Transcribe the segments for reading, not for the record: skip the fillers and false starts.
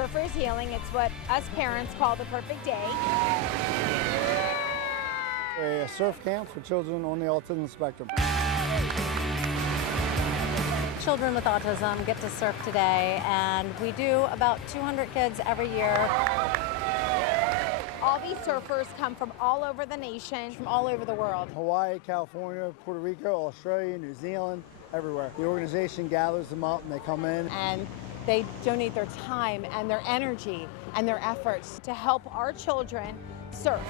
Surfers Healing. It's what us parents call the perfect day. A surf camp for children on the autism spectrum. Children with autism get to surf today, and we do about 200 kids every year. All these surfers come from all over the nation, from all over the world. Hawaii, California, Puerto Rico, Australia, New Zealand, everywhere. The organization gathers them up and they come in. And they donate their time and their energy and their efforts to help our children surf.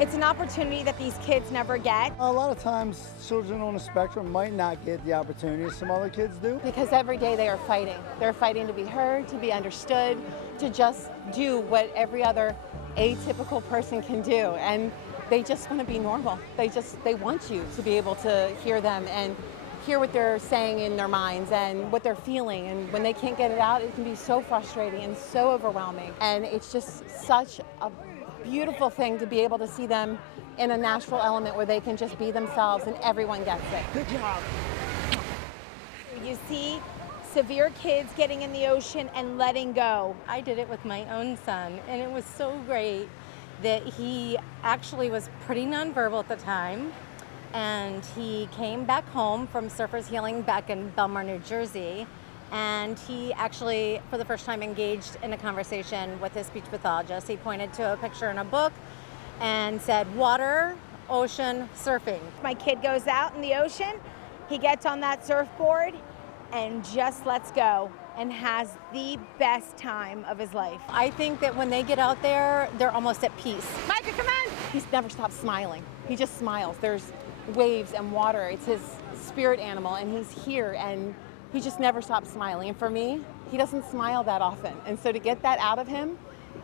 It's an opportunity that these kids never get. A lot of times children on the spectrum might not get the opportunity some other kids do. because every day they are fighting. They're fighting to be heard, to be understood, to just do what every other atypical person can do. And they just want to be normal. They want you to be able to hear them and hear what they're saying in their minds and what they're feeling. And when they can't get it out, it can be so frustrating and so overwhelming. And it's just such a beautiful thing to be able to see them in a natural element where they can just be themselves and everyone gets it. Good job. You see severe kids getting in the ocean and letting go. I did it with my own son, and it was so great that he actually was pretty nonverbal at the time, and he came back home from Surfers Healing back in Belmar, New Jersey, and he actually, for the first time, engaged in a conversation with his speech pathologist. He pointed to a picture in a book and said, water, ocean, surfing. My kid goes out in the ocean, he gets on that surfboard and just lets go and has the best time of his life. I think that when they get out there, they're almost at peace. Micah, come on! He's never stopped smiling. He just smiles. There's waves and water. It's his spirit animal, and he's here, and he just never stops smiling. And for me, he doesn't smile that often. And so to get that out of him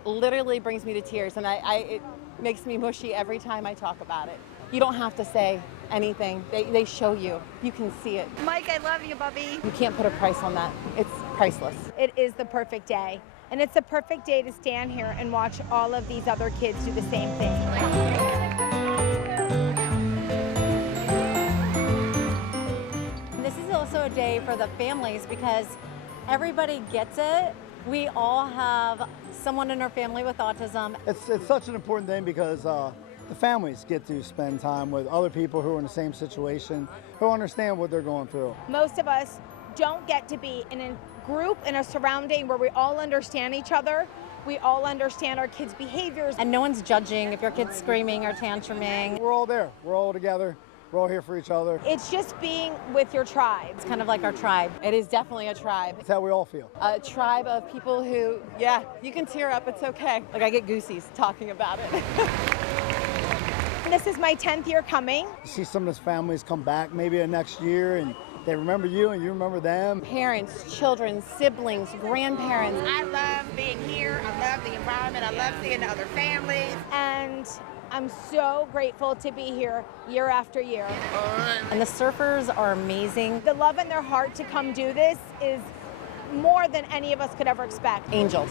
literally brings me to tears, and it makes me mushy every time I talk about it. You don't have to say anything. They show you. You can see it. Mike, I love you, Bubby. You can't put a price on that. It's priceless. It is the perfect day. And it's the perfect day to stand here and watch all of these other kids do the same thing. This is also a day for the families because everybody gets it. We all have someone in our family with autism. It's such an important thing because the families get to spend time with other people who are in the same situation, who understand what they're going through. Most of us don't get to be in a group, in a surrounding where we all understand each other. We all understand our kids' behaviors. And no one's judging if your kid's screaming or tantruming. We're all there. We're all together. We're all here for each other. It's just being with your tribe. It's kind of like our tribe. It is definitely a tribe. It's how we all feel. A tribe of people who, yeah, you can tear up, it's okay. Like I get goosies talking about it. This is my 10th year coming. You see some of those families come back maybe the next year and they remember you and you remember them. Parents, children, siblings, grandparents. I love being here. I love the environment. I love seeing the other families. And I'm so grateful to be here year after year. And the surfers are amazing. The love in their heart to come do this is more than any of us could ever expect. Angels.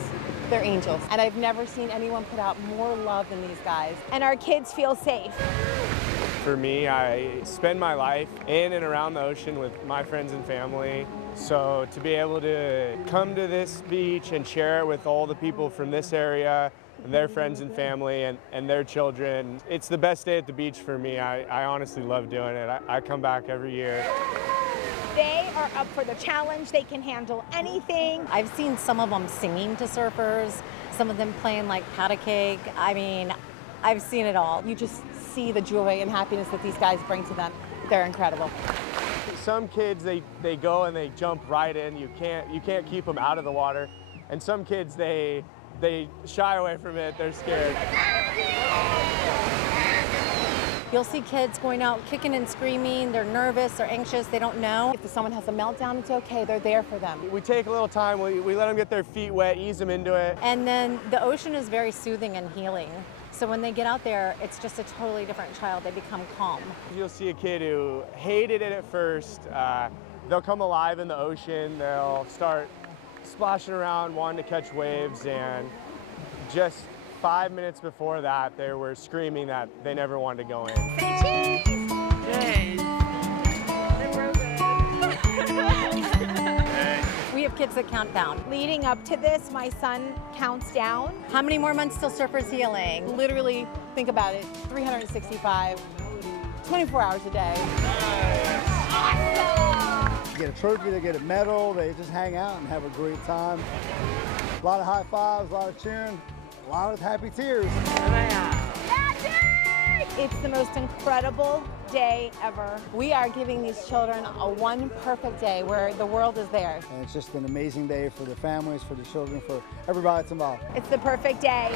They're angels. And I've never seen anyone put out more love than these guys. And our kids feel safe. For me, I spend my life in and around the ocean with my friends and family. So to be able to come to this beach and share it with all the people from this area and their friends and family and their children, it's the best day at the beach for me. I honestly love doing it. I come back every year. They are up for the challenge. They can handle anything. I've seen some of them singing to surfers, some of them playing like pat a cake. I mean, I've seen it all. You just see the joy and happiness that these guys bring to them. They're incredible. Some kids, they go and they jump right in. You can't keep them out of the water. And some kids, they shy away from it. They're scared. You'll see kids going out kicking and screaming. They're nervous, they're anxious, they don't know. If someone has a meltdown, it's okay. They're there for them. We take a little time. We let them get their feet wet, ease them into it. And then the ocean is very soothing and healing. So when they get out there, it's just a totally different child. They become calm. You'll see a kid who hated it at first. They'll come alive in the ocean. They'll start splashing around, wanting to catch waves, and just 5 minutes before that, they were screaming that they never wanted to go in. Say cheese! Yes. We have kids that count down. Leading up to this, my son counts down. How many more months till Surfers Healing? Literally, think about it, 365, 24 hours a day. They get a trophy, they get a medal, they just hang out and have a great time. A lot of high fives, a lot of cheering, a lot of happy tears. It's the most incredible day ever. We are giving these children a one perfect day where the world is theirs. And it's just an amazing day for the families, for the children, for everybody that's involved. It's the perfect day.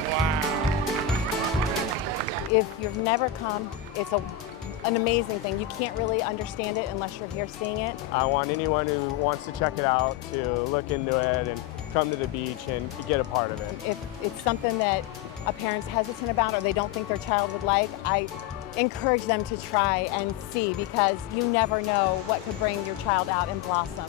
If you've never come, it's an amazing thing. You can't really understand it unless you're here seeing it. I want anyone who wants to check it out to look into it and come to the beach and get a part of it. If it's something that a parent's hesitant about or they don't think their child would like, I encourage them to try and see, because you never know what could bring your child out and blossom.